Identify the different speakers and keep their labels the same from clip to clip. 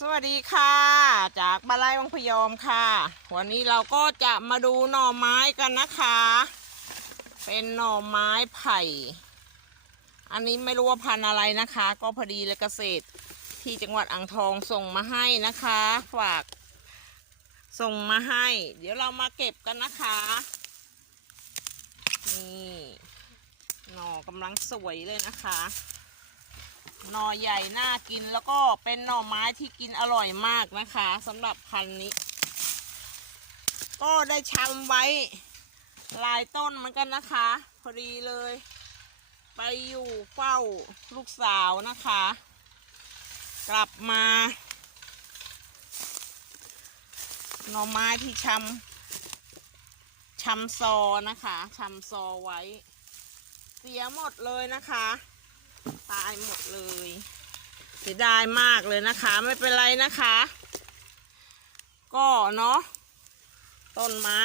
Speaker 1: สวัสดีค่ะ จากบ้านไร่วังพยอมค่ะ วันนี้เราก็จะมาดูหน่อไม้กันนะคะ เป็นหน่อไม้ไผ่ อันนี้ไม่รู้ว่าพันธุ์อะไรนะคะ ก็พอดีเลยเกษตรที่จังหวัดอ่างทองส่งมาให้นะคะ ฝาก ส่งมาให้ เดี๋ยวเรามาเก็บกันนะคะนี่หน่อกำลังสวยเลยนะคะ หน่อใหญ่น่ากินแล้วก็เป็นหน่อไม้ที่กินอร่อยมากนะคะสำหรับพันนี้ ก็ได้ชำไว้หลายต้นเหมือนกันนะคะ พอดีเลย ไปอยู่เฝ้าลูกสาวนะคะ กลับมาหน่อไม้ที่ชำชำซอนะคะชำซอไว้ เสียหมดเลยนะคะ ตายหมดเลยเสียดายมากเลยนะคะ ไม่เป็นไรนะคะ ก็เนาะต้นไม้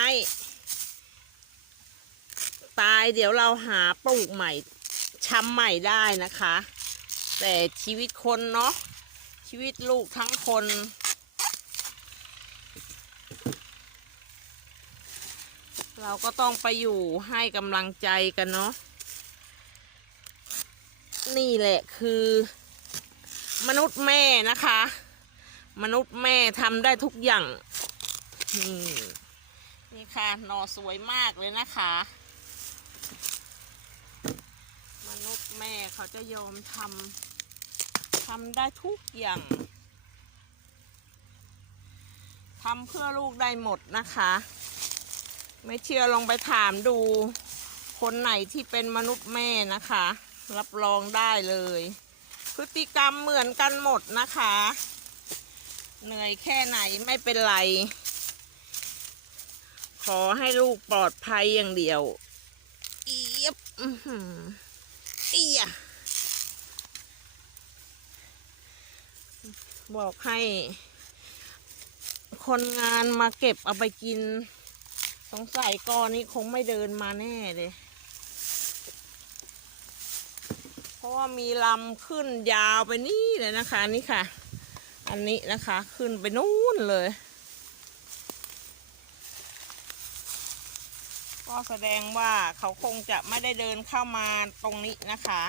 Speaker 1: ตายเดี๋ยวเราหาปลูกใหม่ช้ำใหม่ได้นะคะ แต่ชีวิตคนเนาะชีวิตลูกทั้งคน เราก็ต้องไปอยู่ให้กำลังใจกันเนาะ นี่แหละคือ มนุษย์แม่นะคะ มนุษย์แม่ทำได้ทุกอย่าง นี่นี่ค่ะหนอสวยมากเลยนะคะ มนุษย์แม่เขาจะยอมทำทำได้ทุกอย่างทำเพื่อลูกได้หมดนะคะ ไม่เชื่อลองไปถามดู คนไหนที่เป็นมนุษย์แม่นะคะ รับรองได้เลย พฤติกรรมเหมือนกันหมดนะคะ เหนื่อยแค่ไหนไม่เป็นไร ขอให้ลูกปลอดภัยอย่างเดียวเอียบเอียบอกให้ คนงานมาเก็บเอาไปกิน สงสัยกอนี้คงไม่เดินมาแน่เลย เพ ราะว่ามีลำขึ้นยาวไปนี่เลยนะคะนี่ค่ะ อันนี้นะคะขึ้นไปนู่นเลย ก็แสดงว่าเขาคงจะไม่ได้เดินเข้ามาตรงนี้นะคะ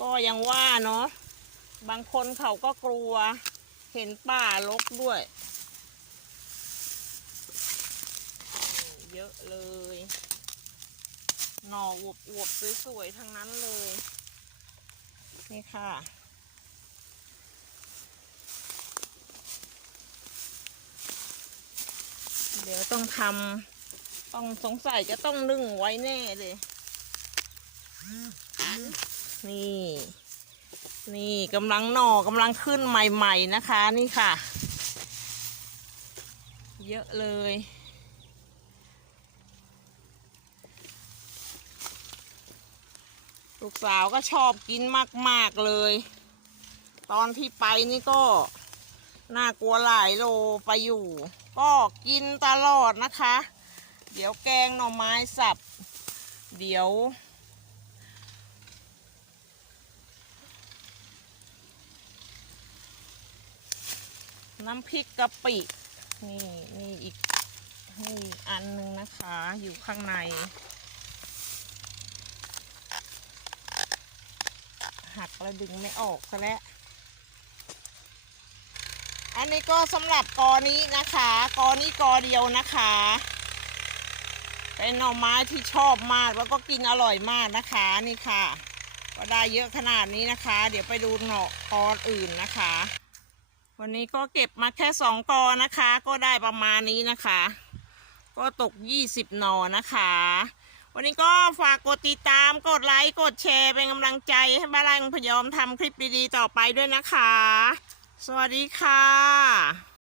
Speaker 1: ก็ยังว่าเนาะบางคนเขาก็กลัวเห็นป่ารกด้วย เยอะเลย หน่ออวบอวบสวยๆทั้งนั้นเลย นี่ค่ะ เดี๋ยวต้องทำต้องสงสัยจะต้องนึ่งไว้แน่เลย นี่ นี่กำลังหน่อกำลังขึ้นใหม่ ๆ นะคะ นี่ค่ะ เยอะเลย ลูกสาวก็ชอบกินมาก ๆ เลย ตอนที่ไปนี่ก็ น่ากลัวหลายโลไปอยู่ ก็กินตลอดนะคะ เดี๋ยวแกงหน่อไม้สับ เดี๋ยว น้ำพริกกะปิ นี่นี่อีกนี่อันหนึ่งนะคะ อยู่ข้างใน หักแล้วดึงไม่ออกซะแล้ว อันนี้ก็สำหรับกอนี้นะคะ กอนี้กอเดียวนะคะ เป็นหน่อไม้ที่ชอบมากแล้วก็กินอร่อยมากนะคะนี่ค่ะ ก็ได้เยอะขนาดนี้นะคะ เดี๋ยวไปดูหน่อกออื่นนะคะ วันนี้ก็เก็บมาแค่สองกอนะคะ ก็ได้ประมาณนี้นะคะ ก็ตกยี่สิบหน่อนะคะ วันนี้ก็ฝากกดติดตาม กดไลค์ กดแชร์เป็นกำลังใจให้บ้าลังพยอมทำคลิปดีๆต่อไปด้วยนะคะ สวัสดีค่ะ